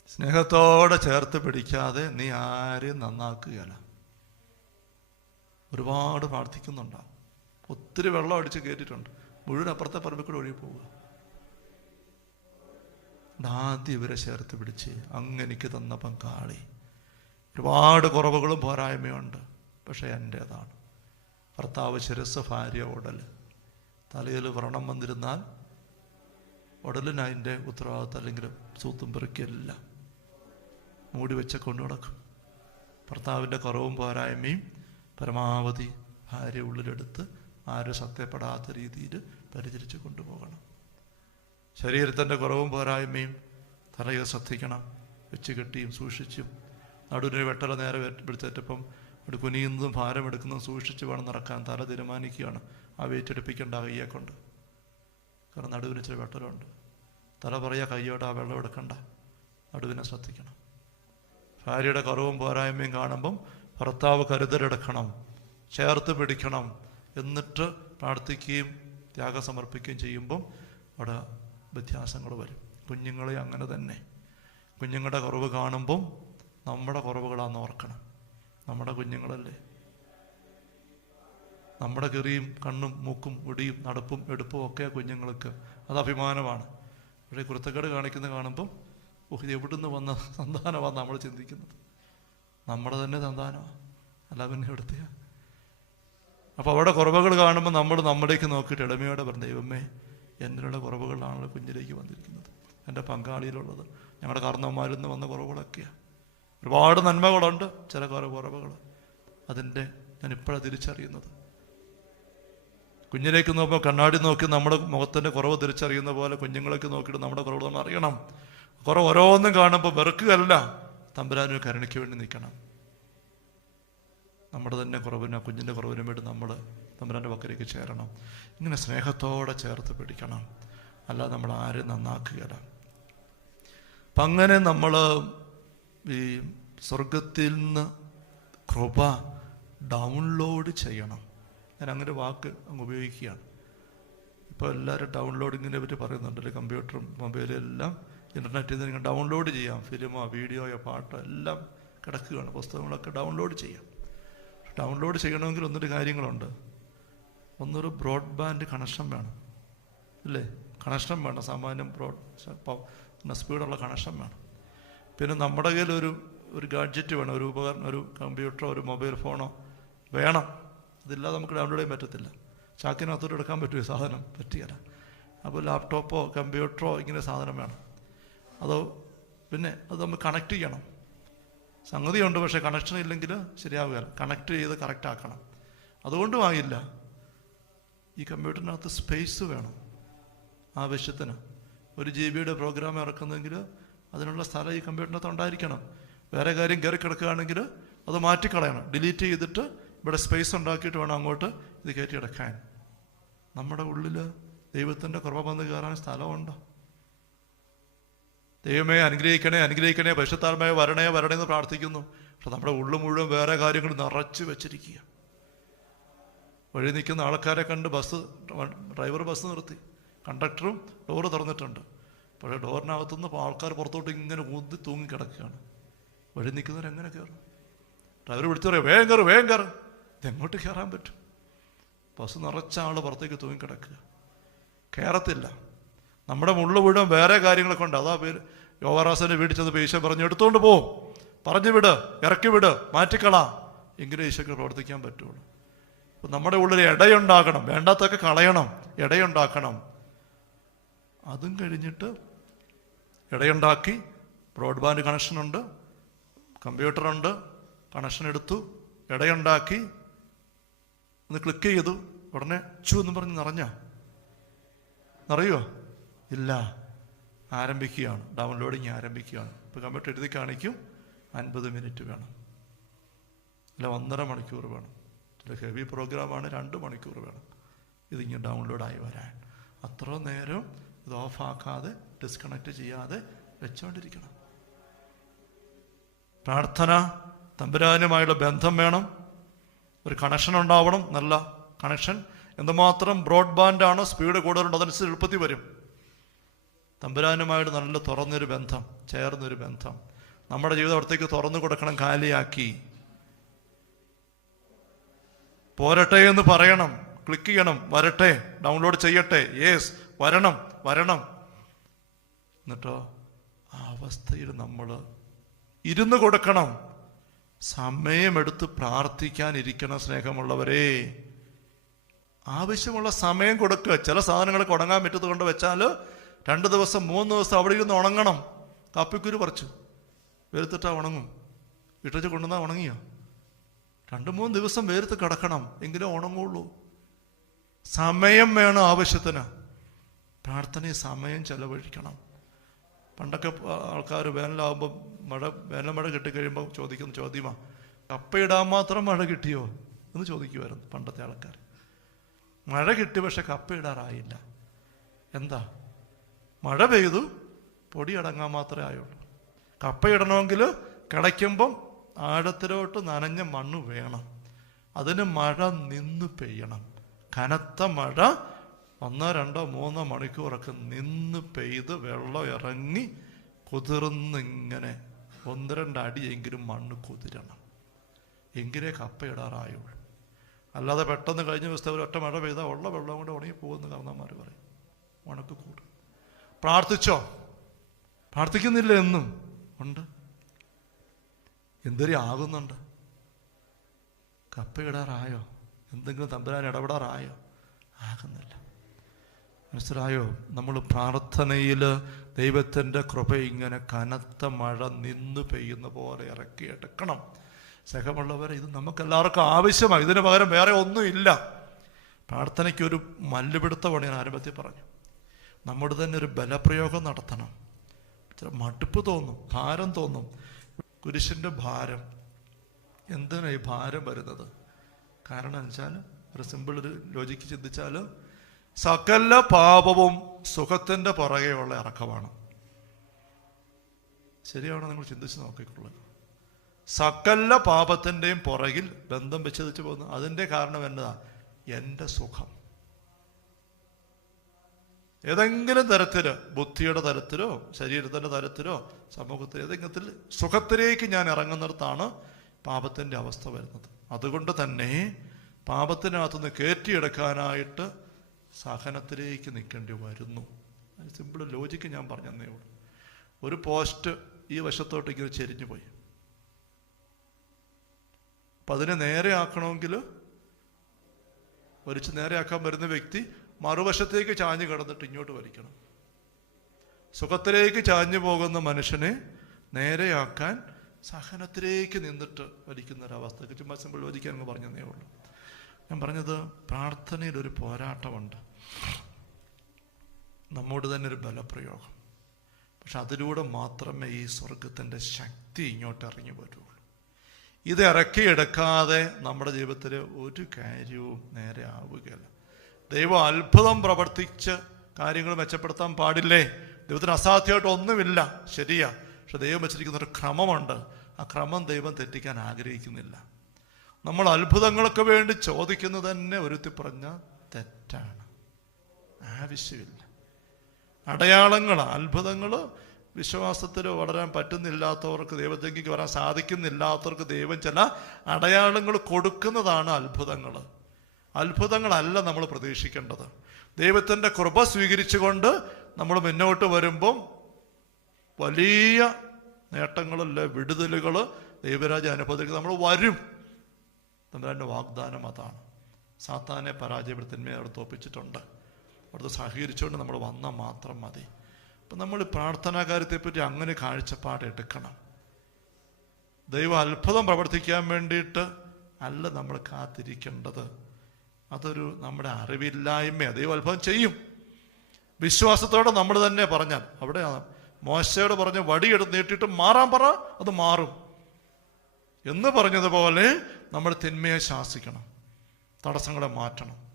സ്നേഹത്തോടെ ചേർത്ത് പിടിക്കാതെ നീ ആരെയും നന്നാക്കുകയല്ല. ഒരുപാട് പ്രാർത്ഥിക്കുന്നുണ്ടാവും ഒത്തിരി വെള്ളം അടിച്ച് കയറ്റിയിട്ടുണ്ട് മുഴുവൻ അപ്പുറത്തെ പറമ്പിൽ കൂടെ ഒഴുകി പോവുക. ആദ്യം ഇവരെ ചേർത്ത് പിടിച്ച് അങ്ങനെ തന്ന പങ്കാളി. ഒരുപാട് കുറവുകളും പോരായ്മയുണ്ട് പക്ഷേ എന്റേതാണ്. ഭർത്താവ് ശിരസ് ഭാര്യ ഉടൽ. തലയിൽ വ്രണം വന്നിരുന്നാൽ ഉടലിന് അതിന്റെ ഉത്തരവാദിത്തം അല്ലെങ്കിൽ സൂത്തും പെറുക്കിയെല്ലാം. മൂടി വെച്ച കൊണ്ടു നടക്കും. ഭർത്താവിന്റെ കുറവും പോരായ്മയും പരമാവധി ഭാര്യ ഉള്ളിലെടുത്ത് ആരും സത്യപ്പെടാത്ത രീതിയിൽ പരിചരിച്ച് കൊണ്ടുപോകണം ശരീരത്തിന്റെ കുറവും പോരായ്മയും തലയെ ശ്രദ്ധിക്കണം. വെച്ച് കെട്ടിയും സൂക്ഷിച്ചും നടുവിന് വെട്ടല നേരെ പിടിച്ചേറ്റപ്പം ഒരു കുനിയുന്നതും ഭാരമെടുക്കുന്നതും സൂക്ഷിച്ച് വേണം നടക്കാൻ തല തീരുമാനിക്കുകയാണ്. ആ വെയിറ്റ് എടുപ്പിക്കേണ്ട കയ്യെ കൊണ്ട് കാരണം നടുവിന് ഇച്ചിരി വെട്ടലുണ്ട്. തല പറയുക കയ്യോടെ ആ വെള്ളം എടുക്കണ്ട. നടുവിനെ ശ്രദ്ധിക്കണം. ഭാര്യയുടെ കുറവും പോരായ്മയും കാണുമ്പം ഭർത്താവ് കരുതലെടുക്കണം. ചേർത്ത് പിടിക്കണം. എന്നിട്ട് പ്രാർത്ഥിക്കുകയും ത്യാഗം സമർപ്പിക്കുകയും ചെയ്യുമ്പം അവിടെ വ്യത്യാസങ്ങൾ വരും. കുഞ്ഞുങ്ങളെ അങ്ങനെ തന്നെ. കുഞ്ഞുങ്ങളുടെ കുറവ് കാണുമ്പം നമ്മുടെ കുറവുകളാണെന്ന് ഓർക്കണം. നമ്മുടെ കുഞ്ഞുങ്ങളല്ലേ? നമ്മുടെ കെറിയും കണ്ണും മൂക്കും മുടിയും നടപ്പും എടുപ്പും ഒക്കെ കുഞ്ഞുങ്ങൾക്ക്. അത് അഭിമാനമാണ്. പക്ഷേ കുരുത്തക്കേട് കാണിക്കുന്നത് കാണുമ്പോൾ ഇത് എവിടുന്ന് വന്ന സന്താനമാണ് നമ്മൾ ചിന്തിക്കുന്നത്? നമ്മുടെ തന്നെ സന്താനമാണ് അല്ല പിന്നെ എവിടുത്തെയാ? അപ്പോൾ അവിടെ കുറവുകൾ കാണുമ്പോൾ നമ്മൾ നമ്മളിലേക്ക് നോക്കിയിട്ട് ഇടമയോടെ പറഞ്ഞു ദൈവമേ എന്നിലുള്ള കുറവുകളാണല്ലോ കുഞ്ഞിലേക്ക് വന്നിരിക്കുന്നത്. എന്റെ പങ്കാളിയിലുള്ളത്. ഞങ്ങളുടെ കാരണവന്മാരിൽ നിന്ന് വന്ന കുറവുകളൊക്കെയാണ് ഒരുപാട് നന്മകളുണ്ട് ചില കുറേ കുറവുകൾ. അതിന്റെ ഞാൻ ഇപ്പോഴാണ് തിരിച്ചറിയുന്നത്. കുഞ്ഞിലേക്ക് നോക്കുമ്പോൾ കണ്ണാടി നോക്കി നമ്മുടെ മുഖത്തിന്റെ കുറവ് തിരിച്ചറിയുന്ന പോലെ കുഞ്ഞുങ്ങളേക്ക് നോക്കിയിട്ട് നമ്മുടെ കുറവ് നമ്മൾ അറിയണം. കുറവ് ഓരോന്നും കാണുമ്പോൾ വെറുക്കുകയല്ല തമ്പുരാനും കരുണയ്ക്ക് വേണ്ടി നിൽക്കണം. നമ്മുടെ തന്നെ കുറവിനോ കുഞ്ഞിന്റെ കുറവിനും വേണ്ടി നമ്മൾ തമ്പുരാന്റെ പക്കലേക്ക് ചേരണം. ഇങ്ങനെ സ്നേഹത്തോടെ ചേർത്ത് പിടിക്കണം. അല്ലാതെ നമ്മൾ ആരും നന്നാക്കുകയല്ല. അപ്പം അങ്ങനെ നമ്മൾ ഈ സ്വർഗത്തിൽ നിന്ന് കൃപ ഡൗൺലോഡ് ചെയ്യണം. ഞാൻ അങ്ങനെ വാക്ക് അങ്ങ് ഉപയോഗിക്കുകയാണ്. ഇപ്പോൾ എല്ലാവരും ഡൗൺലോഡിങ്ങിനെ പറ്റി പറയുന്നുണ്ടല്ലോ? കമ്പ്യൂട്ടറും മൊബൈലും എല്ലാം ഇന്റർനെറ്റിൽ നിന്ന് നിങ്ങൾ ഡൗൺലോഡ് ചെയ്യാം. ഫിലിമോ വീഡിയോയോ പാട്ടോ എല്ലാം കിടക്കുകയാണ്. പുസ്തകങ്ങളൊക്കെ ഡൗൺലോഡ് ചെയ്യാം. ഡൗൺലോഡ് ചെയ്യണമെങ്കിൽ ഒന്നൊരു കാര്യങ്ങളുണ്ട്. ഒന്നൊരു ബ്രോഡ്ബാൻഡ് കണക്ഷൻ വേണം. അല്ലേ? കണക്ഷൻ വേണം. സാമാന്യം ബ്രോഡ് സ്പീഡുള്ള കണക്ഷൻ വേണം. പിന്നെ നമ്മുടെ കയ്യിൽ ഒരു ഒരു ഗാഡ്ജറ്റ് വേണം ഒരു ഉപകരണം ഒരു കമ്പ്യൂട്ടറോ ഒരു മൊബൈൽ ഫോണോ വേണം. അതില്ലാതെ നമുക്ക് ഡൗൺലോഡ് ചെയ്യാൻ പറ്റത്തില്ല. ചാക്കിനകത്തോട്ട് എടുക്കാൻ പറ്റുമോ സാധനം പറ്റിയല്ല. അപ്പോൾ ലാപ്ടോപ്പോ കമ്പ്യൂട്ടറോ ഇങ്ങനെ സാധനം വേണം. അതോ പിന്നെ അത് നമ്മൾ കണക്ട് ചെയ്യണം. സംഗതിയുണ്ട് പക്ഷേ കണക്ഷൻ ഇല്ലെങ്കിൽ ശരിയാവുകയില്ല. കണക്ട് ചെയ്ത് കറക്റ്റ് ആക്കണം. അതുകൊണ്ടും ആയില്ല ഈ കമ്പ്യൂട്ടറിനകത്ത് സ്പേസ് വേണം ആവശ്യത്തിന്. ഒരു ജി ബിയുടെ പ്രോഗ്രാം ഇറക്കുന്നെങ്കിൽ അതിനുള്ള സ്ഥലം ഈ കമ്പ്യൂട്ടറിനകത്ത് ഉണ്ടായിരിക്കണം. വേറെ കാര്യം കയറി കിടക്കുകയാണെങ്കിൽ അത് മാറ്റിക്കളയണം. ഡിലീറ്റ് ചെയ്തിട്ട് ഇവിടെ സ്പേസ് ഉണ്ടാക്കിയിട്ട് വേണം അങ്ങോട്ട് ഇത് കയറ്റി കിടക്കാൻ നമ്മുടെ ഉള്ളിൽ ദൈവത്തിന്റെ കുറവ് വന്ന് കയറാൻ സ്ഥലമുണ്ടോ. ദൈവമേ അനുഗ്രഹിക്കണേ അനുഗ്രഹിക്കണേ പരിശുദ്ധാത്മയെ വരണേ വരണേ എന്ന് പ്രാർത്ഥിക്കുന്നു. പക്ഷെ നമ്മുടെ ഉള്ളു മുഴുവൻ വേറെ കാര്യങ്ങൾ നിറച്ച് വെച്ചിരിക്കുക. വഴി നിൽക്കുന്ന ആൾക്കാരെ കണ്ട് ബസ് ഡ്രൈവർ ബസ് നിർത്തി. കണ്ടക്ടറും ഡോറ് തുറന്നിട്ടുണ്ട്. പക്ഷേ ഡോറിനകത്തുനിന്ന് ആൾക്കാർ പുറത്തോട്ട് ഇങ്ങനെ ഊന്തി തൂങ്ങി കിടക്കുകയാണ്. വഴി നിൽക്കുന്നവർ എങ്ങനെ കയറും? ഡ്രൈവർ വിളിച്ചു പറയാം വേഗം കയറും വേഗം കയറും. ഇതെങ്ങോട്ട് കയറാൻ പറ്റും? ബസ് നിറച്ച ആൾ പുറത്തേക്ക് തൂങ്ങി കിടക്കുക. കയറത്തില്ല. നമ്മുടെ മുള്ള വീടും വേറെ കാര്യങ്ങളൊക്കെ ഉണ്ട്. അതാ പേര് യോഗാറാസന്റെ വീട്ടിൽ ചെന്ന് ഈശോ പറഞ്ഞു എടുത്തുകൊണ്ട് പോവും പറഞ്ഞു വിട് ഇറക്കി വിട് മാറ്റിക്കള. എങ്കിലേ ഈശോക്ക് പ്രവർത്തിക്കാൻ പറ്റുള്ളൂ. അപ്പം നമ്മുടെ ഉള്ളിൽ ഇടയുണ്ടാക്കണം വേണ്ടാത്തൊക്കെ കളയണം ഇടയുണ്ടാക്കണം. അതും കഴിഞ്ഞിട്ട് ഇടയുണ്ടാക്കി ബ്രോഡ്ബാൻഡ് കണക്ഷനുണ്ട് കമ്പ്യൂട്ടറുണ്ട് കണക്ഷൻ എടുത്തു ഇടയുണ്ടാക്കി ഒന്ന് ക്ലിക്ക് ചെയ്തു ഉടനെ ചു എന്ന് പറഞ്ഞ് നിറഞ്ഞ. നിറയോ? ഇല്ല. ആരംഭിക്കുകയാണ്. ഡൗൺലോഡിങ് ആരംഭിക്കുകയാണ്. ഇപ്പോൾ കമ്പ്യൂട്ടർ എഴുതി കാണിക്കും. അൻപത് മിനിറ്റ് വേണം. അല്ല ഒന്നര മണിക്കൂർ വേണം. ചില ഹെവി പ്രോഗ്രാമാണ് രണ്ട് മണിക്കൂർ വേണം. ഇതിങ്ങനെ ഡൗൺലോഡായി വരാൻ. അത്ര നേരം ഇത് ഓഫാക്കാതെ ഡിസ്കണക്ട് ചെയ്യാതെ വെച്ചോണ്ടിരിക്കണം. പ്രാർത്ഥന തമ്പുരാനുമായുള്ള ബന്ധം വേണം. ഒരു കണക്ഷൻ ഉണ്ടാവണം നല്ല കണക്ഷൻ എന്തുമാത്രം ബ്രോഡ്ബാൻഡ് ആണോ സ്പീഡ് കൂടുതലുണ്ട് അതനുസരിച്ച് എളുപ്പത്തിൽ വരും. തമ്പുരാനുമായിട്ട് നല്ല തുറന്നൊരു ബന്ധം ചേർന്നൊരു ബന്ധം. നമ്മുടെ ജീവിതം അവിടത്തേക്ക് തുറന്നു കൊടുക്കണം കാലിയാക്കി പോരട്ടെ എന്ന് പറയണം ക്ലിക്ക് ചെയ്യണം വരട്ടെ ഡൗൺലോഡ് ചെയ്യട്ടെ യേസ് വരണം വരണം. എന്നിട്ടോ ആ അവസ്ഥയിൽ നമ്മൾ ഇരുന്ന് കൊടുക്കണം. സമയമെടുത്ത് പ്രാർത്ഥിക്കാനിരിക്കണം സ്നേഹമുള്ളവരെ. ആവശ്യമുള്ള സമയം കൊടുക്കുക. ചില സാധനങ്ങൾ ഉണങ്ങാൻ പറ്റത് കൊണ്ട് വെച്ചാൽ രണ്ട് ദിവസം മൂന്ന് ദിവസം അവിടെ ഇരുന്ന് ഉണങ്ങണം. കാപ്പിക്കുരു പറിച്ചു വെറുത്തിട്ടാ ഉണങ്ങും. വിട്ടച്ച് കൊണ്ടുവന്നാൽ ഉണങ്ങിയോ? രണ്ട് മൂന്ന് ദിവസം വേർത്ത് കിടക്കണം. എങ്കിലേ ഉണങ്ങുള്ളൂ. സമയം വേണം ആവശ്യത്തിന്. പ്രാർത്ഥനയിൽ സമയം ചെലവഴിക്കണം. പണ്ടൊക്കെ ആൾക്കാർ വേനലാകുമ്പോൾ മഴ വേനൽ മഴ കിട്ടിക്കഴിയുമ്പോൾ ചോദിക്കുന്ന ചോദ്യമാണ് കപ്പയിടാൻ മാത്രം മഴ കിട്ടിയോ? എന്ന് ചോദിക്കുമായിരുന്നു പണ്ടത്തെ ആൾക്കാർ മഴ കിട്ടി പക്ഷെ കപ്പയിടാറായില്ല. എന്താ? മഴ പെയ്തു പൊടി അടങ്ങാൻ മാത്രമേ ആയുള്ളൂ. കപ്പയിടണമെങ്കിൽ കിടയ്ക്കുമ്പം ആഴത്തിലോട്ട് നനഞ്ഞ മണ്ണ് വേണം. അതിന് മഴ നിന്ന് പെയ്യണം. കനത്ത മഴ ഒന്നോ രണ്ടോ മൂന്നോ മണിക്കൂറൊക്കെ നിന്ന് പെയ്ത് വെള്ളം ഇറങ്ങി കുതിർന്നിങ്ങനെ ഒന്ന് രണ്ട് അടിയെങ്കിലും മണ്ണ് കുതിരണം. എങ്കിലേ കപ്പയിടാറായുള്ളൂ അല്ലാതെ പെട്ടെന്ന് കഴിഞ്ഞ ദിവസത്തെ ഒറ്റ മഴ പെയ്താൽ ഉള്ള വെള്ളം കൊണ്ട് ഉണങ്ങി പോകുന്ന കാരണന്മാർ പറയും. ഉണക്ക് കൂടും. പ്രാർത്ഥിച്ചോ? പ്രാർത്ഥിക്കുന്നില്ല എന്നും? ഉണ്ട്. എന്തൊരു ആകുന്നുണ്ട്? കപ്പയിടാറായോ എന്തെങ്കിലും തമ്പുരാൻ ഇടപെടാറായോ? ആകുന്നില്ല. മനസ്സിലായോ? നമ്മൾ പ്രാർത്ഥനയിൽ ദൈവത്തിന്റെ കൃപ ഇങ്ങനെ കനത്ത മഴ നിന്ന് പെയ്യുന്ന പോലെ ഇറക്കി എടുക്കണം. സഹമുള്ളവർ ഇത് നമുക്കെല്ലാവർക്കും ആവശ്യമാണ്. ഇതിന് പകരം വേറെ ഒന്നുമില്ല. പ്രാർത്ഥനയ്ക്കൊരു മല്ലുപിടുത്തമാണ് ഞാൻ ആരംഭത്തിൽ പറഞ്ഞു. നമ്മുടെ തന്നെ ഒരു ബലപ്രയോഗം നടത്തണം. മടുപ്പ് തോന്നും ഭാരം തോന്നും. കുരിശിന്റെ ഭാരം. എന്തിനാണ് ഈ ഭാരം വരുന്നത്? കാരണം വെച്ചാൽ ഒരു സിമ്പിൾ ഒരു ലോജിക്ക് ചിന്തിച്ചാൽ സകല പാപവും സുഖത്തിന്റെ പുറകെയുള്ള ഇറക്കമാണ്. ശരിയാണോ നിങ്ങൾ ചിന്തിച്ച് നോക്കിക്കൊള്ളുക. സകല പാപത്തിന്റെയും പുറകിൽ ബന്ധം വെച്ചതിച്ച് പോകുന്നു അതിന്റെ കാരണം എന്നതാ? എന്റെ സുഖം. ഏതെങ്കിലും തരത്തിൽ ബുദ്ധിയുടെ തരത്തിലോ ശരീരത്തിന്റെ തരത്തിലോ സമൂഹത്തിൽ ഏതെങ്കിലും സുഖത്തിലേക്ക് ഞാൻ ഇറങ്ങുന്നിടത്താണ് പാപത്തിന്റെ അവസ്ഥ വരുന്നത്. അതുകൊണ്ട് തന്നെ പാപത്തിനകത്തുനിന്ന് കയറ്റിയെടുക്കാനായിട്ട് സഹനത്തിലേക്ക് നിൽക്കേണ്ടി വരുന്നു. സിമ്പിൾ ലോജിക്ക് ഞാൻ പറഞ്ഞതേ ഉള്ളൂ. ഒരു പോസ്റ്റ് ഈ വശത്തോട്ട് ഇങ്ങനെ ചെരിഞ്ഞു പോയി. അപ്പം അതിനെ നേരെ ആക്കണമെങ്കിൽ ഒരിച്ച് നേരെ ആക്കാൻ വരുന്ന വ്യക്തി മറുവശത്തേക്ക് ചാഞ്ഞു കിടന്നിട്ട് ഇങ്ങോട്ട് വലിക്കണം. സുഖത്തിലേക്ക് ചാഞ്ഞു പോകുന്ന മനുഷ്യനെ നേരെയാക്കാൻ സഹനത്തിലേക്ക് നിന്നിട്ട് വലിക്കുന്ന ഒരവസ്ഥ ചുമ്മാ സിമ്പിൾ ലോജിക്കാൻ പറഞ്ഞതേ ഉള്ളൂ. ഞാൻ പറഞ്ഞത് പ്രാർത്ഥനയിൽ ഒരു പോരാട്ടമുണ്ട്. നമ്മോട് തന്നെ ഒരു ബലപ്രയോഗം. പക്ഷെ അതിലൂടെ മാത്രമേ ഈ സ്വർഗത്തിന്റെ ശക്തി ഇങ്ങോട്ട് ഇറങ്ങി വരുള്ളൂ ഇത് ഇറക്കിയെടുക്കാതെ നമ്മുടെ ജീവിതത്തിൽ ഒരു കാര്യവും നേരെ ആവുകയില്ല. ദൈവം അത്ഭുതം പ്രവർത്തിച്ച് കാര്യങ്ങൾ മെച്ചപ്പെടുത്താൻ പാടില്ലേ? ദൈവത്തിന് അസാധ്യമായിട്ട് ഒന്നുമില്ല. ശരിയാ. പക്ഷെ ദൈവം വെച്ചിരിക്കുന്ന ഒരു ക്രമമുണ്ട്. ആ ക്രമം ദൈവം തെറ്റിക്കാൻ ആഗ്രഹിക്കുന്നില്ല. നമ്മൾ അത്ഭുതങ്ങൾക്ക് വേണ്ടി ചോദിക്കുന്നത് തന്നെ ഒരുത്തി പറഞ്ഞ തെറ്റാണ്. ആവശ്യമില്ല. അടയാളങ്ങൾ അത്ഭുതങ്ങൾ വിശ്വാസത്തിൽ വളരാൻ പറ്റുന്നില്ലാത്തവർക്ക് ദൈവത്തേക്ക് വരാൻ സാധിക്കുന്നില്ലാത്തവർക്ക് ദൈവം ചില അടയാളങ്ങൾ കൊടുക്കുന്നതാണ് അത്ഭുതങ്ങൾ. അത്ഭുതങ്ങളല്ല നമ്മൾ പ്രതീക്ഷിക്കേണ്ടത്. ദൈവത്തിന്റെ കൃപ സ്വീകരിച്ചുകൊണ്ട് നമ്മൾ മുന്നോട്ട് വരുമ്പം വലിയ നേട്ടങ്ങളല്ല വിടുതലുകൾ ദൈവരാജ അനുഭവത്തിലേക്ക് നമ്മൾ വരും. തമ്പുരാന്റെ വാഗ്ദാനം അതാണ്. സാത്താനെ പരാജയപ്പെടുത്തന്മേ അവിടെ തോപ്പിച്ചിട്ടുണ്ട്. അവിടുത്തെ സഹകരിച്ചുകൊണ്ട് നമ്മൾ വന്നാൽ മാത്രം മതി. അപ്പം നമ്മൾ പ്രാർത്ഥനാ കാര്യത്തെപ്പറ്റി അങ്ങനെ കാഴ്ചപ്പാട് എടുക്കണം. ദൈവം അത്ഭുതം പ്രവർത്തിക്കാൻ വേണ്ടിയിട്ട് അല്ല നമ്മൾ കാത്തിരിക്കേണ്ടത്. അതൊരു നമ്മുടെ അറിവില്ലായ്മ ദൈവം അത്ഭുതം ചെയ്യും. വിശ്വാസത്തോടെ നമ്മൾ തന്നെ പറഞ്ഞാൽ. അവിടെ മോശയോട് പറഞ്ഞ് വടിയെടുത്ത് നീട്ടിയിട്ട് മാറാൻ പറ അത് മാറും. എന്ന് പറഞ്ഞതുപോലെ നമ്മൾ തിന്മയെ ശാസിക്കണം. തടസ്സങ്ങളെ മാറ്റണം.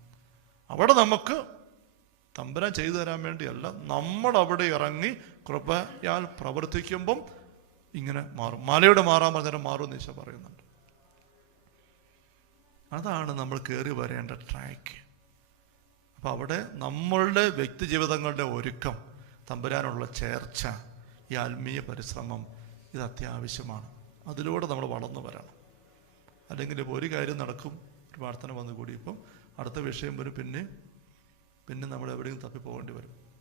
അവിടെ നമുക്ക് തമ്പുരാൻ ചെയ്തു തരാൻ വേണ്ടിയല്ല നമ്മൾ അവിടെ ഇറങ്ങി കൃപയാൽ പ്രവർത്തിക്കുമ്പം ഇങ്ങനെ മാറും. മലയുടെ മാറാൻ പറഞ്ഞാൽ മാറും എന്ന് ഈശോ പറയുന്നുണ്ട്. അതാണ് നമ്മൾ കയറി വരേണ്ട ട്രാക്ക്. അപ്പം അവിടെ നമ്മളുടെ വ്യക്തി ജീവിതങ്ങളുടെ ഒരുക്കം തമ്പുരാനുള്ള ചേർച്ച ഈ ആത്മീയ പരിശ്രമം ഇത് അത്യാവശ്യമാണ്. അതിലൂടെ നമ്മൾ വളർന്നു വരണം. അല്ലെങ്കിൽ ഒരു കാര്യം നടക്കും ഒരു പ്രാർത്ഥന വന്നുകൂടി ഇപ്പം അടുത്ത വിഷയം വരും പിന്നെ പിന്നെ നമ്മൾ എവിടെയും തപ്പി പോകേണ്ടി വരും.